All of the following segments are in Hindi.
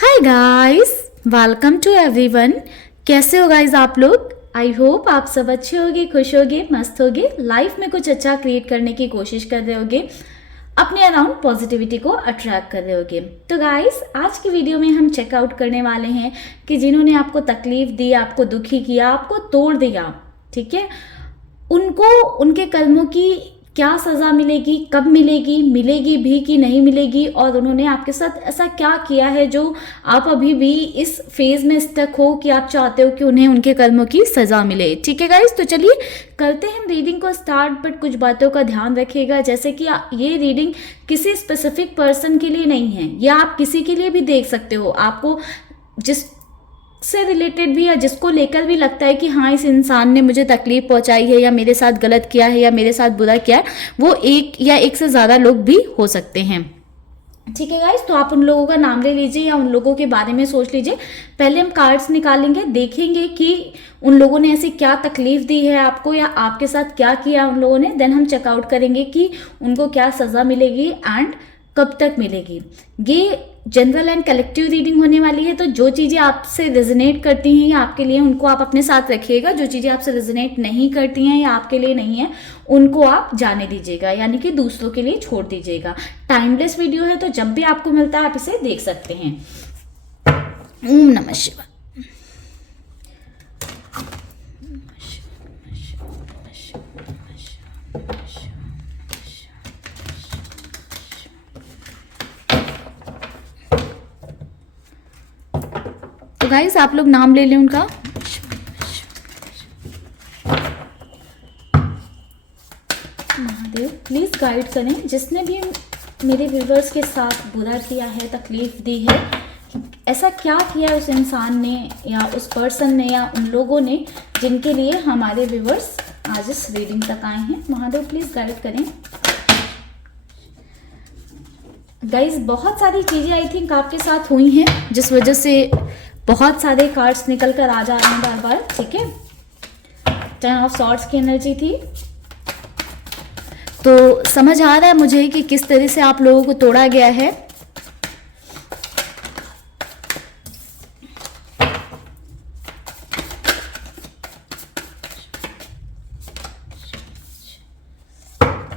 Hi guys, welcome to everyone. कैसे हो गाइस आप लोग? आई होप आप सब अच्छे होगे, खुश होगे, मस्त होगे, लाइफ में कुछ अच्छा क्रिएट करने की कोशिश कर रहे होगे, अपने अराउंड पॉजिटिविटी को अट्रैक्ट कर रहे होगे। तो गाइस, आज की वीडियो में हम चेकआउट करने वाले हैं कि जिन्होंने आपको तकलीफ दी, आपको दुखी किया, आपको तोड़ दिया, ठीक है, उनको उनके कर्मों की क्या सज़ा मिलेगी, कब मिलेगी, मिलेगी भी कि नहीं मिलेगी, और उन्होंने आपके साथ ऐसा क्या किया है जो आप अभी भी इस फेज़ में स्टक हो कि आप चाहते हो कि उन्हें उनके कर्मों की सज़ा मिले। ठीक है गाइस, तो चलिए करते हैं हम रीडिंग को स्टार्ट। बट कुछ बातों का ध्यान रखिएगा, जैसे कि ये रीडिंग किसी स्पेसिफिक पर्सन के लिए नहीं है, या आप किसी के लिए भी देख सकते हो। आपको जिस से रिलेटेड भी या जिसको लेकर भी लगता है कि हाँ इस इंसान ने मुझे तकलीफ पहुंचाई है या मेरे साथ गलत किया है या मेरे साथ बुरा किया है, वो एक या एक से ज़्यादा लोग भी हो सकते हैं। ठीक है गाइस, तो आप उन लोगों का नाम ले लीजिए या उन लोगों के बारे में सोच लीजिए। पहले हम कार्ड्स निकालेंगे, देखेंगे कि उन लोगों ने ऐसी क्या तकलीफ दी है आपको या आपके साथ क्या किया उन लोगों ने। देन हम चेकआउट करेंगे कि उनको क्या सज़ा मिलेगी एंड कब तक मिलेगी। ये जनरल एंड कलेक्टिव रीडिंग होने वाली है, तो जो चीज़ें आपसे रेजोनेट करती हैं या आपके लिए, उनको आप अपने साथ रखिएगा। जो चीज़ें आपसे रेजोनेट नहीं करती हैं या आपके लिए नहीं है, उनको आप जाने दीजिएगा, यानी कि दूसरों के लिए छोड़ दीजिएगा। टाइमलेस वीडियो है, तो जब भी आपको मिलता है आप इसे देख सकते हैं। ओम नमः शिवाय। तो गाइस, आप लोग नाम ले लें उनका। महादेव प्लीज़ गाइड करें, जिसने भी मेरे व्यूवर्स के साथ बुरा किया है, तकलीफ दी है, ऐसा क्या किया उस इंसान ने या उस पर्सन ने या उन लोगों ने जिनके लिए हमारे व्यूवर्स आज इस रीडिंग तक आए हैं। महादेव प्लीज़ गाइड करें। गाइस, बहुत सारी चीज़ें आई थिंक आपके साथ हुई हैं जिस वजह से बहुत सारे कार्ड्स निकल कर आ जा रहे हैं बार बार। ठीक है, 10 ऑफ सॉर्ड्स की एनर्जी थी, तो समझ आ रहा है मुझे कि किस तरह से आप लोगों को तोड़ा गया है।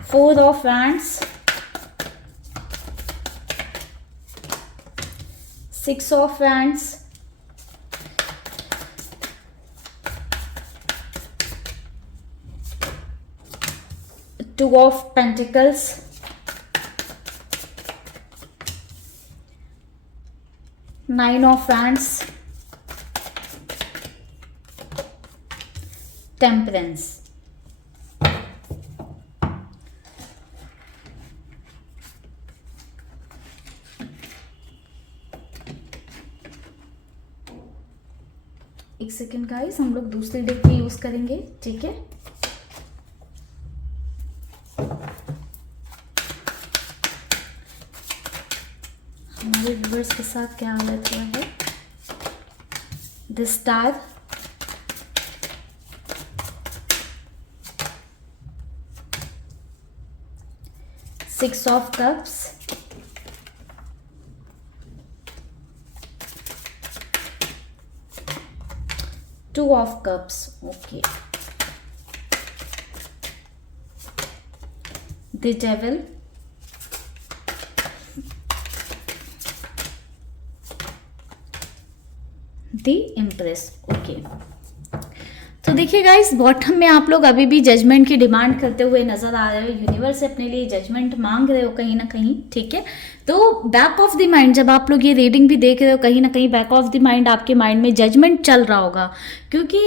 Four of wands, 6 of wands, 2 of Pentacles, 9 of Wands, Temperance। एक सेकेंड गाइस, हम लोग दूसरी डेक भी यूज करेंगे। ठीक है, हमारे व्यूअर्स के साथ क्या गलत हुआ है। The star, six of cups, two of cups. Okay, the devil, the impress. Okay, तो देखिए गाइस, बॉटम में आप लोग अभी भी जजमेंट की डिमांड करते हुए नजर आ रहे हो। यूनिवर्स से अपने लिए जजमेंट मांग रहे हो कहीं ना कहीं। ठीक है, तो बैक ऑफ द माइंड जब आप लोग ये रीडिंग भी देख रहे हो, कहीं ना कहीं बैक ऑफ द माइंड आपके माइंड में जजमेंट चल रहा होगा, क्योंकि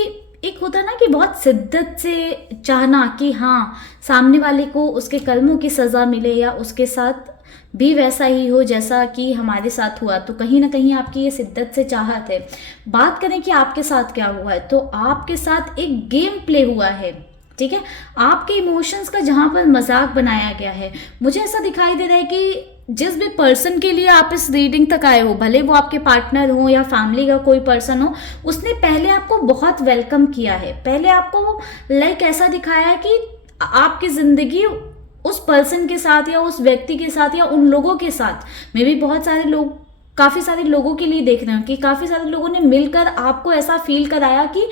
एक होता ना कि बहुत शिद्दत से चाहना कि हाँ सामने वाले को उसके कर्मों की सज़ा मिले या उसके साथ भी वैसा ही हो जैसा कि हमारे साथ हुआ। तो कहीं ना कहीं आपकी ये शिद्दत से चाहत है। बात करें कि आपके साथ क्या हुआ है, तो आपके साथ एक गेम प्ले हुआ है। ठीक है, आपके इमोशंस का जहाँ पर मजाक बनाया गया है। मुझे ऐसा दिखाई दे रहा है कि जिस भी पर्सन के लिए आप इस रीडिंग तक आए हो, भले वो आपके पार्टनर हो या फैमिली का कोई पर्सन हो, उसने पहले आपको बहुत वेलकम किया है। पहले आपको लाइक ऐसा दिखाया है कि आपकी जिंदगी उस पर्सन के साथ या उस व्यक्ति के साथ या उन लोगों के साथ में भी बहुत सारे लोग काफ़ी सारे लोगों के लिए देख रहे हो कि काफ़ी सारे लोगों ने मिलकर आपको ऐसा फील कराया कि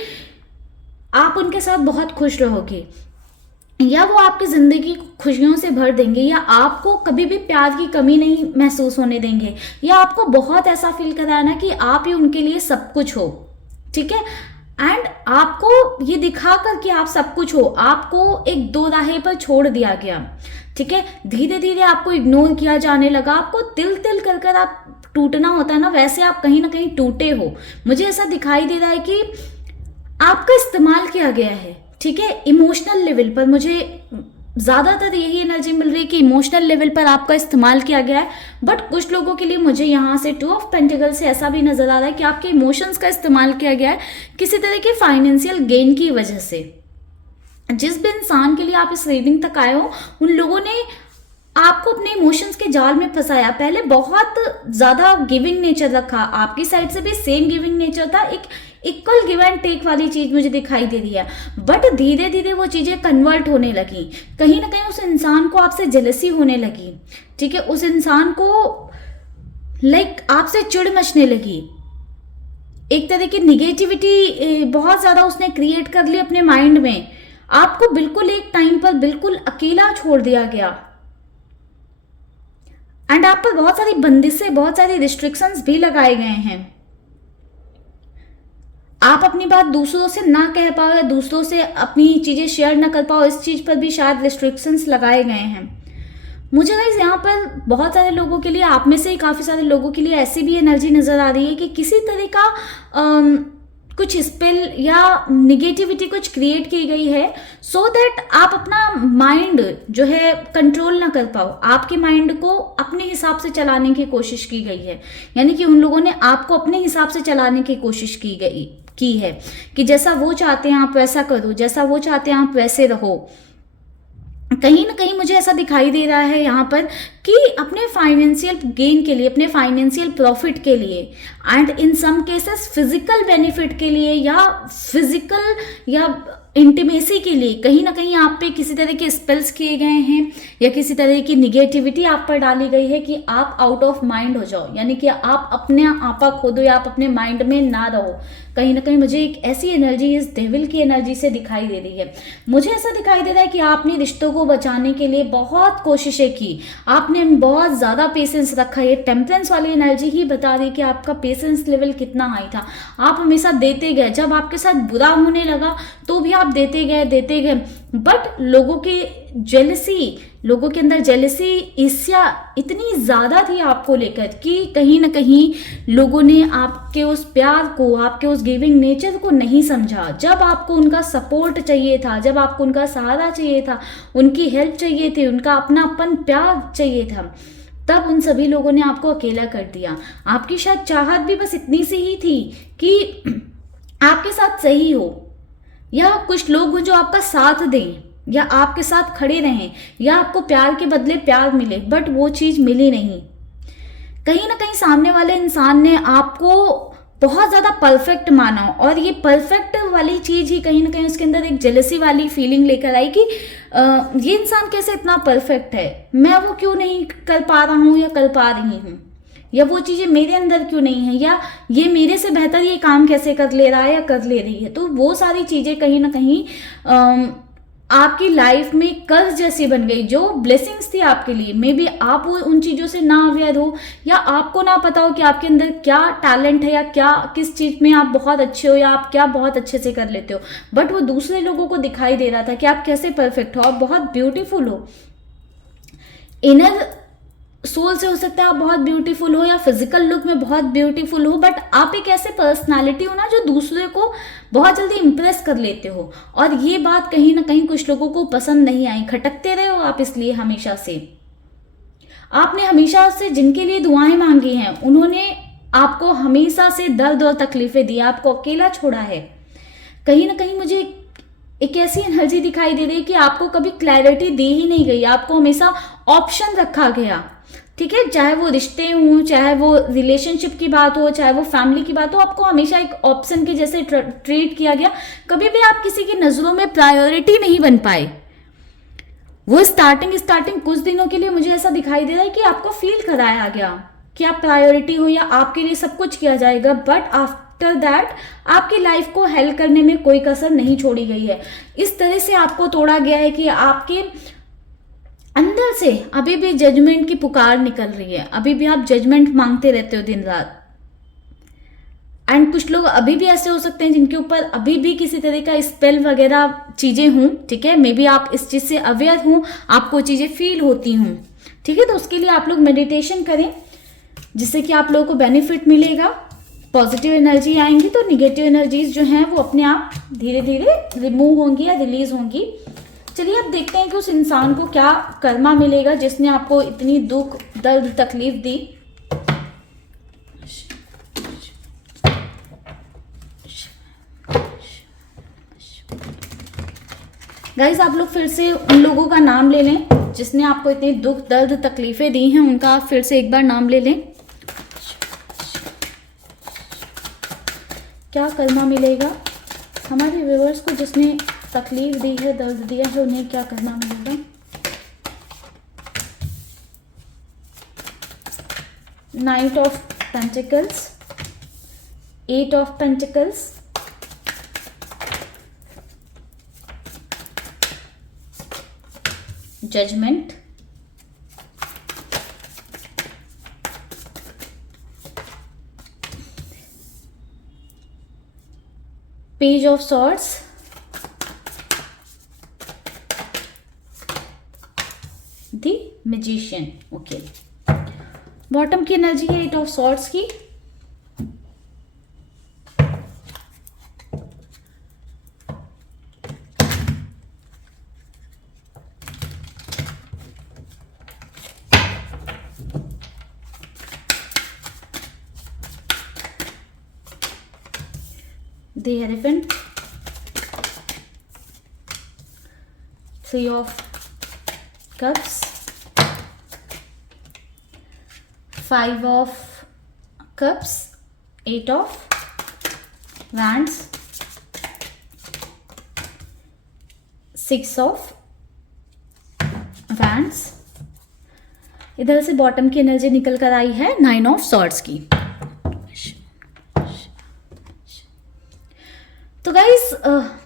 आप उनके साथ बहुत खुश रहोगे, या वो आपकी ज़िंदगी को खुशियों से भर देंगे, या आपको कभी भी प्यार की कमी नहीं महसूस होने देंगे, या आपको बहुत ऐसा फील कराना कि आप ही उनके लिए सब कुछ हो। ठीक है, एंड आपको ये दिखा कर कि आप सब कुछ हो, आपको एक दो राहे पर छोड़ दिया गया। ठीक है, धीरे धीरे आपको इग्नोर किया जाने लगा, आपको तिल तिल कर कर आप टूटना होता है ना, वैसे आप कहीं ना कहीं टूटे हो। मुझे ऐसा दिखाई दे रहा है कि आपका इस्तेमाल किया गया है। ठीक है, इमोशनल लेवल पर मुझे ज़्यादातर यही एनर्जी मिल रही है कि इमोशनल लेवल पर आपका इस्तेमाल किया गया है। बट कुछ लोगों के लिए मुझे यहाँ से 2 ऑफ पेंटिकल से ऐसा भी नजर आ रहा है कि आपके इमोशंस का इस्तेमाल किया गया है किसी तरह के फाइनेंशियल गेन की वजह से। जिस भी इंसान के लिए आप इस रीडिंग तक आए हो, उन लोगों ने आपको अपने इमोशंस के जाल में फंसाया। पहले बहुत ज्यादा गिविंग नेचर रखा, आपकी साइड से भी सेम गिविंग नेचर था, एक इक्वल गिव एंड टेक वाली चीज मुझे दिखाई दे रही है। बट धीरे धीरे वो चीजें कन्वर्ट होने लगी, कहीं ना कहीं उस इंसान को आपसे जेलसी होने लगी। ठीक है, उस इंसान को आपसे चिढ़ मचने लगी, एक तरह की निगेटिविटी बहुत ज्यादा उसने क्रिएट कर ली अपने माइंड में। आपको बिल्कुल एक टाइम पर बिल्कुल अकेला छोड़ दिया गया, एंड आप पर बहुत सारी बंदिशें, बहुत सारी रिस्ट्रिक्शंस भी लगाए गए हैं। आप अपनी बात दूसरों से ना कह पाओ या दूसरों से अपनी चीजें शेयर ना कर पाओ, इस चीज पर भी शायद रिस्ट्रिक्शंस लगाए गए हैं। मुझे गाइस यहाँ पर बहुत सारे लोगों के लिए, आप में से काफी सारे लोगों के लिए ऐसी भी एनर्जी नजर आ रही है कि किसी तरह का कुछ स्पेल या निगेटिविटी कुछ क्रिएट की गई है, सो दैट आप अपना माइंड जो है कंट्रोल ना कर पाओ। आपके माइंड को अपने हिसाब से चलाने की कोशिश की गई है, यानी कि उन लोगों ने आपको अपने हिसाब से चलाने की कोशिश की है कि जैसा वो चाहते हैं आप वैसा करो, जैसा वो चाहते हैं आप वैसे रहो। कहीं ना कहीं मुझे ऐसा दिखाई दे रहा है यहाँ पर कि अपने फाइनेंशियल गेन के लिए, अपने फाइनेंशियल प्रॉफिट के लिए, and in some cases physical benefit के लिए, या फिजिकल या इंटीमेसी के लिए कहीं ना कहीं आप पे किसी तरह के स्पेल्स किए गए हैं, या किसी तरह की निगेटिविटी आप पर डाली गई है कि आप आउट ऑफ माइंड हो जाओ, यानी कि आप अपने आपा खो दो या आप अपने माइंड में ना रहो। कहीं ना कहीं मुझे एक ऐसी एनर्जी इस डेविल की एनर्जी से दिखाई दे रही है। मुझे ऐसा दिखाई दे रहा है कि आपने रिश्तों को बचाने के लिए बहुत कोशिशें की, आपने बहुत ज्यादा पेशेंस रखा। ये टेम्परेंस वाली एनर्जी ही बता रही कि आपका पेशेंस लेवल कितना हाई था। आप हमेशा देते गए, जब आपके साथ बुरा होने लगा तो भी आप देते गए। बट लोगों की जेलसी, लोगों के अंदर जेलसी, ईर्ष्या इतनी ज्यादा थी आपको लेकर कि कहीं ना कहीं लोगों ने आपके उस प्यार को, आपके उस गिविंग नेचर को नहीं समझा। जब आपको उनका सपोर्ट चाहिए था, जब आपको उनका सहारा चाहिए था, उनकी हेल्प चाहिए थी, उनका अपनापन प्यार चाहिए था, तब उन सभी लोगों ने आपको अकेला कर दिया। आपकी शायद चाहत भी बस इतनी सी ही थी कि आपके साथ सही हो, या कुछ लोग हो जो आपका साथ दें, या आपके साथ खड़े रहें, या आपको प्यार के बदले प्यार मिले। बट वो चीज मिली नहीं। कहीं ना कहीं सामने वाले इंसान ने आपको बहुत ज्यादा परफेक्ट माना, और ये परफेक्ट वाली चीज ही कहीं ना कहीं उसके अंदर एक जेलसी वाली फीलिंग लेकर आई कि ये इंसान कैसे इतना परफेक्ट है, मैं वो क्यों नहीं कर पा रहा हूँ या कर पा रही हूँ, या वो चीजें मेरे अंदर क्यों नहीं है, या ये मेरे से बेहतर ये काम कैसे कर ले रहा है या कर ले रही है। तो वो सारी चीजें कहीं ना कहीं आपकी लाइफ में कर्ज जैसी बन गई। जो ब्लेसिंग्स थी आपके लिए, मे बी आप वो उन चीजों से ना अवेयर हो, या आपको ना पता हो कि आपके अंदर क्या टैलेंट है, या क्या किस चीज में आप बहुत अच्छे हो, या आप क्या बहुत अच्छे से कर लेते हो। बट वो दूसरे लोगों को दिखाई दे रहा था कि आप कैसे परफेक्ट हो, आप बहुत ब्यूटीफुल हो। इनर सोल से हो सकता है आप बहुत ब्यूटीफुल हो, या फिजिकल लुक में बहुत ब्यूटीफुल हो, बट आप एक ऐसे पर्सनालिटी हो ना जो दूसरे को बहुत जल्दी इंप्रेस कर लेते हो। और ये बात कहीं ना कहीं कुछ लोगों को पसंद नहीं आई। खटकते रहे हो आप इसलिए हमेशा से। आपने हमेशा से जिनके लिए दुआएं मांगी हैं, उन्होंने आपको हमेशा से दर्द और तकलीफें दी, आपको अकेला छोड़ा है। कहीं ना कहीं मुझे एक ऐसी एनर्जी दिखाई दे रही है कि आपको कभी क्लैरिटी दी ही नहीं गई, आपको हमेशा ऑप्शन रखा गया। ठीक है, चाहे वो रिश्ते हों, चाहे वो रिलेशनशिप की बात हो, चाहे वो फैमिली की बात हो, आपको हमेशा एक ऑप्शन के जैसे ट्रीट किया गया। कभी भी आप किसी की नजरों में प्रायोरिटी नहीं बन पाए। वो स्टार्टिंग कुछ दिनों के लिए मुझे ऐसा दिखाई दे रहा है कि आपको फील कराया गया कि आप प्रायोरिटी हो या आपके लिए सब कुछ किया जाएगा, बट आफ्टर दैट आपकी लाइफ को हेल्प करने में कोई कसर नहीं छोड़ी गई है। इस तरह से आपको तोड़ा गया है कि आपके अंदर से अभी भी जजमेंट की पुकार निकल रही है, अभी भी आप जजमेंट मांगते रहते हो दिन रात। एंड कुछ लोग अभी भी ऐसे हो सकते हैं जिनके ऊपर अभी भी किसी तरह का स्पेल वगैरह चीजें हों, ठीक है, मे बी आप इस चीज से अवेयर हों, आपको चीजें फील होती हों, ठीक है। तो उसके लिए आप लोग मेडिटेशन करें जिससे कि आप लोगों को बेनिफिट मिलेगा, पॉजिटिव एनर्जी आएंगी, तो निगेटिव एनर्जीज जो हैं वो अपने आप धीरे धीरे रिमूव होंगी या रिलीज होंगी। चलिए अब देखते हैं कि उस इंसान को क्या कर्मा मिलेगा जिसने आपको इतनी दुख दर्द तकलीफ दी। गाइस आप लोग फिर से उन लोगों का नाम ले लें जिसने आपको इतनी दुख दर्द तकलीफें दी हैं, उनका आप फिर से एक बार नाम ले लें। क्या कर्मा मिलेगा हमारे व्यूअर्स को जिसने तकलीफ दी है, दर्द दिया है, उन्हें क्या कर्मा मिलेगा। Knight of pentacles, 8 of pentacles, judgement, page of swords, the magician. Okay, bottom की एनर्जी है 8 ऑफ सॉर्ड्स की। The elephant, 3 of cups, 5 of cups, 8 of wands, 6 of wands। इधर से बॉटम की एनर्जी निकल कर आई है 9 ऑफ सॉर्ड्स की। तो गाइस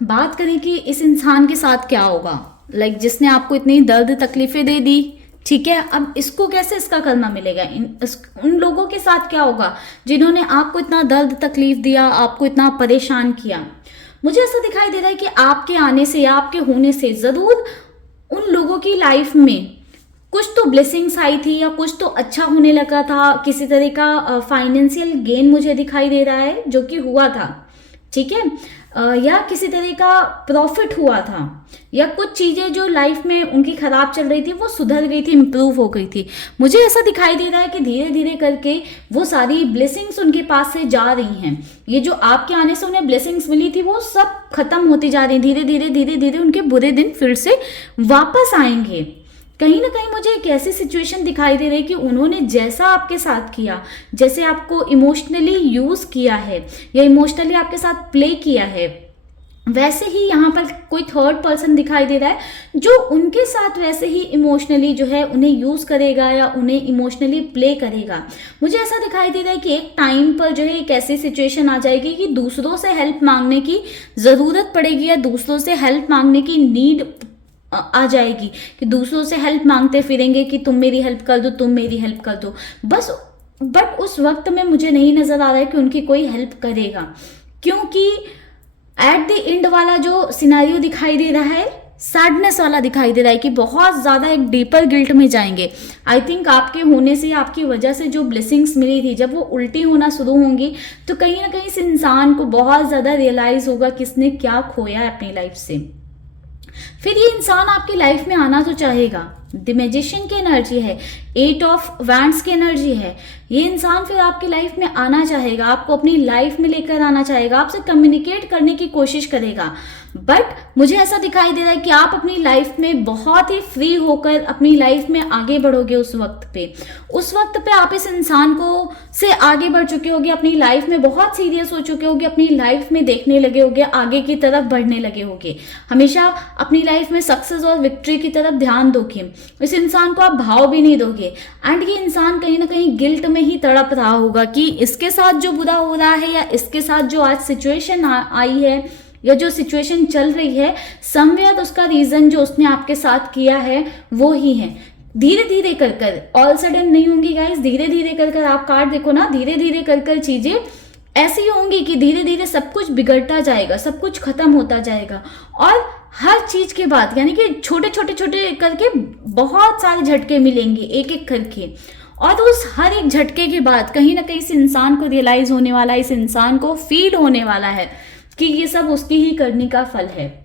बात करें कि इस इंसान के साथ क्या होगा, जिसने आपको इतनी दर्द तकलीफें दे दी, ठीक है, अब इसको कैसे इसका कर्मा मिलेगा। उन लोगों के साथ क्या होगा जिन्होंने आपको इतना दर्द तकलीफ दिया, आपको इतना परेशान किया। मुझे ऐसा दिखाई दे रहा है कि आपके आने से या आपके होने से जरूर उन लोगों की लाइफ में कुछ तो ब्लेसिंग्स आई थी या कुछ तो अच्छा होने लगा था, किसी तरह का फाइनेंशियल गेन मुझे दिखाई दे रहा है जो कि हुआ था, ठीक है, या किसी तरह का प्रॉफिट हुआ था, या कुछ चीज़ें जो लाइफ में उनकी खराब चल रही थी वो सुधर गई थी, इम्प्रूव हो गई थी। मुझे ऐसा दिखाई दे रहा है कि धीरे धीरे करके वो सारी ब्लेसिंग्स उनके पास से जा रही हैं। ये जो आपके आने से उन्हें ब्लेसिंग्स मिली थी वो सब खत्म होती जा रही, धीरे धीरे धीरे धीरे उनके बुरे दिन फिर से वापस आएंगे। कहीं ना कहीं मुझे एक ऐसी सिचुएशन दिखाई दे रही है कि उन्होंने जैसा आपके साथ किया, जैसे आपको इमोशनली यूज किया है या इमोशनली आपके साथ प्ले किया है, वैसे ही यहाँ पर कोई थर्ड पर्सन दिखाई दे रहा है जो उनके साथ वैसे ही इमोशनली जो है उन्हें यूज करेगा या उन्हें इमोशनली प्ले करेगा। मुझे ऐसा दिखाई दे रहा है कि एक टाइम पर जो है एक ऐसी सिचुएशन आ जाएगी कि दूसरों से हेल्प मांगने की जरूरत पड़ेगी या दूसरों से हेल्प मांगने की नीड आ जाएगी कि दूसरों से हेल्प मांगते फिरेंगे कि तुम मेरी हेल्प कर दो, तुम मेरी हेल्प कर दो बस। बट उस वक्त में मुझे नहीं नजर आ रहा है कि उनकी कोई हेल्प करेगा, क्योंकि एट द एंड वाला जो सिनेरियो दिखाई दे रहा है सैडनेस वाला दिखाई दे रहा है कि बहुत ज़्यादा एक डीपर गिल्ट में जाएंगे। आई थिंक आपके होने से, आपकी वजह से जो ब्लेसिंग्स मिली थी जब वो उल्टी होना शुरू होंगी तो कहीं ना कहीं इस इंसान को बहुत ज़्यादा रियलाइज होगा किसने क्या खोया है अपनी लाइफ से। फिर ये इंसान आपकी लाइफ में आना तो चाहेगा। द मैजिशियन की एनर्जी है, 8 ऑफ वैंड्स की एनर्जी है। ये इंसान फिर आपकी लाइफ में आना चाहेगा, आपको अपनी लाइफ में लेकर आना चाहेगा, आपसे कम्युनिकेट करने की कोशिश करेगा। बट मुझे ऐसा दिखाई दे रहा है कि आप अपनी लाइफ में बहुत ही फ्री होकर अपनी लाइफ में आगे बढ़ोगे। उस वक्त पे आप इस इंसान को से आगे बढ़ चुके होगे, अपनी लाइफ में बहुत सीरियस हो चुके होगे, अपनी लाइफ में देखने लगे होगे, आगे की तरफ बढ़ने लगे होगे, हमेशा अपनी लाइफ में सक्सेस और विक्ट्री की तरफ ध्यान दोगे। इस इंसान को आप भाव भी नहीं दोगे। होंगे एंड ये इंसान कहीं ना कहीं गिल्ट में ही तड़प रहा होगा कि इसके साथ जो बुरा हो रहा है या इसके साथ जो आज सिचुएशन आई है या जो सिचुएशन चल रही है, समवेयर उसका रीजन जो उसने आपके साथ किया है वो ही है। धीरे धीरे कर कर, ऑल सडन नहीं होंगी गाइस, धीरे धीरे कर कर आप कार्ड देखो ना, धीरे धीरे कर कर चीजें ऐसी होंगी कि धीरे धीरे सब कुछ बिगड़ता जाएगा, सब कुछ खत्म होता जाएगा और हर चीज के बाद यानी कि छोटे छोटे छोटे करके बहुत सारे झटके मिलेंगे एक एक करके, और उस हर एक झटके के बाद कहीं ना कहीं इस इंसान को रियलाइज होने वाला है, इस इंसान को फील होने वाला है कि ये सब उसकी ही करने का फल है।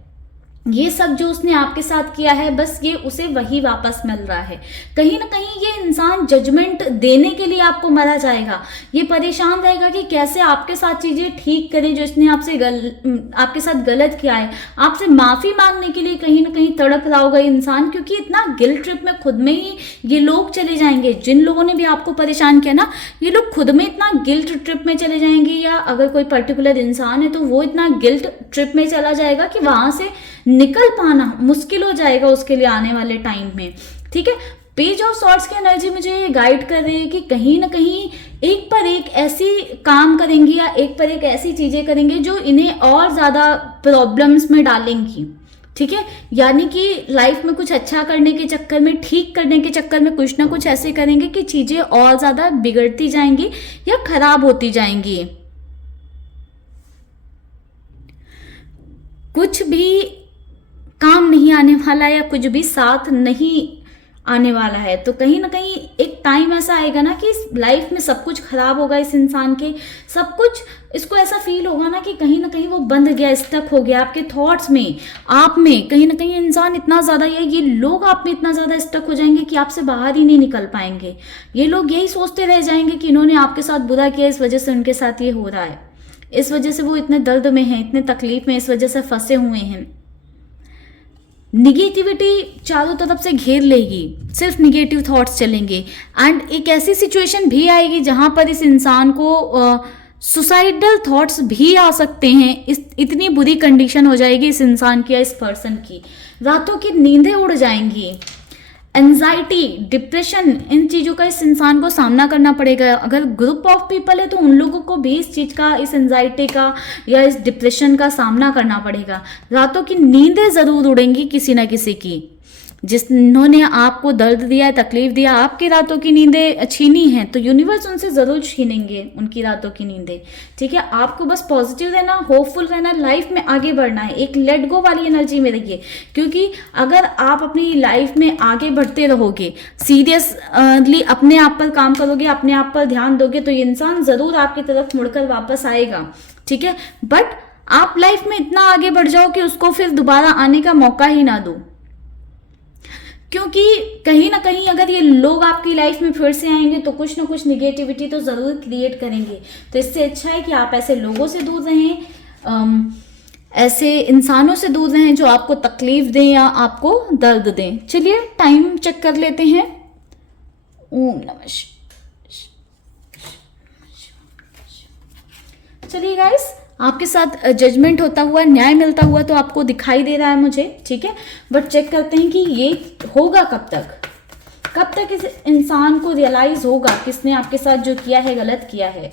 ये सब जो उसने आपके साथ किया है बस ये उसे वही वापस मिल रहा है। कहीं ना कहीं ये इंसान जजमेंट देने के लिए आपको मारा जाएगा, ये परेशान रहेगा कि कैसे आपके साथ चीजें ठीक करे जो इसने आपके साथ गलत किया है। आपसे माफी मांगने के लिए कहीं ना कहीं तड़प रहा होगा इंसान, क्योंकि इतना गिल्ट ट्रिप में खुद में ही ये लोग चले जाएंगे। जिन लोगों ने भी आपको परेशान किया ना, ये लोग खुद में इतना गिल्ट ट्रिप में चले जाएंगे, या अगर कोई पर्टिकुलर इंसान है तो वो इतना गिल्ट ट्रिप में चला जाएगा कि वहां से निकल पाना मुश्किल हो जाएगा उसके लिए आने वाले टाइम में। ठीक है, पेज ऑफ सॉर्ड्स की एनर्जी मुझे गाइड कर रही है कि कहीं ना कहीं एक पर एक ऐसी काम करेंगे या एक पर एक ऐसी चीजें करेंगे जो इन्हें और ज्यादा प्रॉब्लम्स में डालेंगी। ठीक है, यानी कि लाइफ में कुछ अच्छा करने के चक्कर में, ठीक करने के चक्कर में कुछ ना कुछ ऐसे करेंगे कि चीजें और ज्यादा बिगड़ती जाएंगी या खराब होती जाएंगी। कुछ भी काम नहीं आने वाला या कुछ भी साथ नहीं आने वाला है, तो कहीं ना कहीं एक टाइम ऐसा आएगा ना कि लाइफ में सब कुछ खराब होगा इस इंसान के, सब कुछ इसको ऐसा फील होगा ना कि कहीं ना कहीं वो बंध गया, स्टक हो गया आपके थॉट्स में, आप में कहीं ना कहीं इंसान इतना ज्यादा ये लोग आप में इतना ज्यादा स्टक हो जाएंगे कि आपसे बाहर ही नहीं निकल पाएंगे। ये लोग यही सोचते रह जाएंगे कि इन्होंने आपके साथ बुरा किया, इस वजह से उनके साथ ये हो रहा है, इस वजह से वो इतने दर्द में हैं, इतने तकलीफ में, इस वजह से फंसे हुए हैं। निगेटिविटी चारों तरफ से घेर लेगी, सिर्फ निगेटिव थॉट्स चलेंगे एंड एक ऐसी सिचुएशन भी आएगी जहां पर इस इंसान को सुसाइडल थॉट्स भी आ सकते हैं। इतनी बुरी कंडीशन हो जाएगी इस इंसान की या इस पर्सन की, रातों की नींदें उड़ जाएंगी। एंजाइटी, डिप्रेशन, इन चीज़ों का इस इंसान को सामना करना पड़ेगा। अगर ग्रुप ऑफ पीपल है तो उन लोगों को भी इस चीज़ का, इस एंजाइटी का या इस डिप्रेशन का सामना करना पड़ेगा। रातों की नींदें ज़रूर उड़ेंगी किसी ना किसी की, जिन्होंने आपको दर्द दिया है, तकलीफ दिया, आपकी रातों की नींदें छीनी हैं तो यूनिवर्स उनसे ज़रूर छीनेंगे उनकी रातों की नींदें। ठीक है, आपको बस पॉजिटिव रहना, होपफुल रहना, लाइफ में आगे बढ़ना है, एक लेट गो वाली एनर्जी में रहिए। क्योंकि अगर आप अपनी लाइफ में आगे बढ़ते रहोगे, सीरियसली अपने आप पर काम करोगे, अपने आप पर ध्यान दोगे, तो ये इंसान ज़रूर आपकी तरफ मुड़कर वापस आएगा। ठीक है, बट आप लाइफ में इतना आगे बढ़ जाओ कि उसको फिर दोबारा आने का मौका ही ना दो, क्योंकि कहीं ना कहीं अगर ये लोग आपकी लाइफ में फिर से आएंगे तो कुछ ना कुछ निगेटिविटी तो ज़रूर क्रिएट करेंगे। तो इससे अच्छा है कि आप ऐसे लोगों से दूर रहें, ऐसे इंसानों से दूर रहें जो आपको तकलीफ दें या आपको दर्द दें। चलिए टाइम चेक कर लेते हैं। ओम नमः शिवाय। चलिए गाइस, आपके साथ जजमेंट होता हुआ, न्याय मिलता हुआ तो आपको दिखाई दे रहा है मुझे। ठीक है, बट चेक करते हैं कि ये होगा कब तक, कब तक इस इंसान को रियलाइज होगा किसने आपके साथ जो किया है गलत किया है।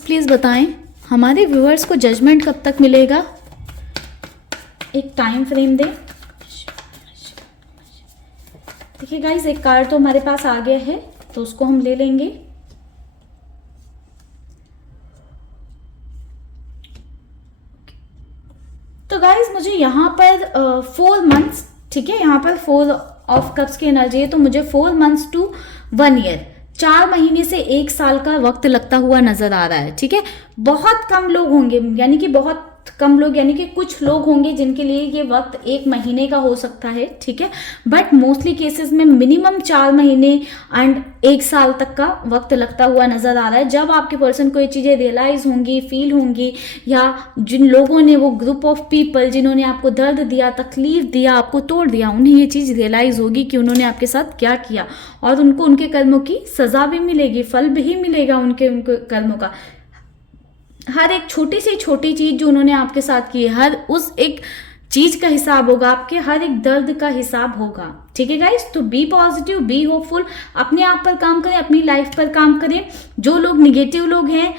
प्लीज बताएं हमारे व्यूअर्स को जजमेंट कब तक मिलेगा, एक टाइम फ्रेम दें। देखिए गाइस, एक कार्ड तो हमारे पास आ गया है तो उसको हम ले लेंगे। तो गाइज मुझे यहाँ पर 4 मंथ्स, ठीक है, यहाँ पर 4 ऑफ कप्स की एनर्जी है, तो मुझे 4 मंथ्स टू 1 ईयर, 4 महीने से 1 साल का वक्त लगता हुआ नजर आ रहा है। ठीक है, बहुत कम लोग होंगे, यानी कि बहुत कम लोग, यानी कि कुछ लोग होंगे जिनके लिए ये वक्त 1 महीने का हो सकता है। ठीक है, बट मोस्टली केसेस में मिनिमम 4 महीने एंड 1 साल तक का वक्त लगता हुआ नजर आ रहा है। जब आपके पर्सन को ये चीजें रियलाइज होंगी, फील होंगी, या जिन लोगों ने, वो ग्रुप ऑफ पीपल जिन्होंने आपको दर्द दिया, तकलीफ दिया, आपको तोड़ दिया, उन्हें ये चीज रियलाइज होगी कि उन्होंने आपके साथ क्या किया, और उनको उनके कर्मों की सजा भी मिलेगी, फल भी मिलेगा उनके कर्मों का। हर एक छोटी से छोटी चीज जो उन्होंने आपके साथ की है, हर उस एक चीज का हिसाब होगा, आपके हर एक दर्द का हिसाब होगा। ठीक है गाइस, तो बी पॉजिटिव, बी होपफुल, अपने आप पर काम करें, अपनी लाइफ पर काम करें। जो लोग निगेटिव लोग हैं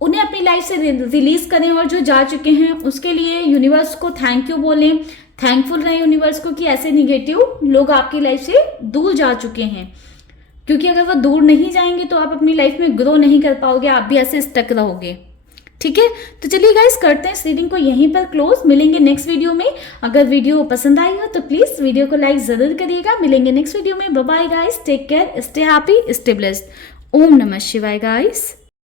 उन्हें अपनी लाइफ से रिलीज करें, और जो जा चुके हैं उसके लिए यूनिवर्स को थैंक यू बोलें, थैंकफुल रहें यूनिवर्स को कि ऐसे निगेटिव लोग आपकी लाइफ से दूर जा चुके हैं। क्योंकि अगर वो दूर नहीं जाएंगे तो आप अपनी लाइफ में ग्रो नहीं कर पाओगे, आप भी ऐसे स्टक रहोगे। ठीक है, तो चलिए गाइस करते हैं इस रीडिंग को यहीं पर क्लोज। मिलेंगे नेक्स्ट वीडियो में। अगर वीडियो पसंद आई हो तो प्लीज वीडियो को लाइक जरूर करिएगा। मिलेंगे नेक्स्ट वीडियो में। Bye bye guys, take care, stay happy, stay blessed. ओम नमः शिवाय गाइस।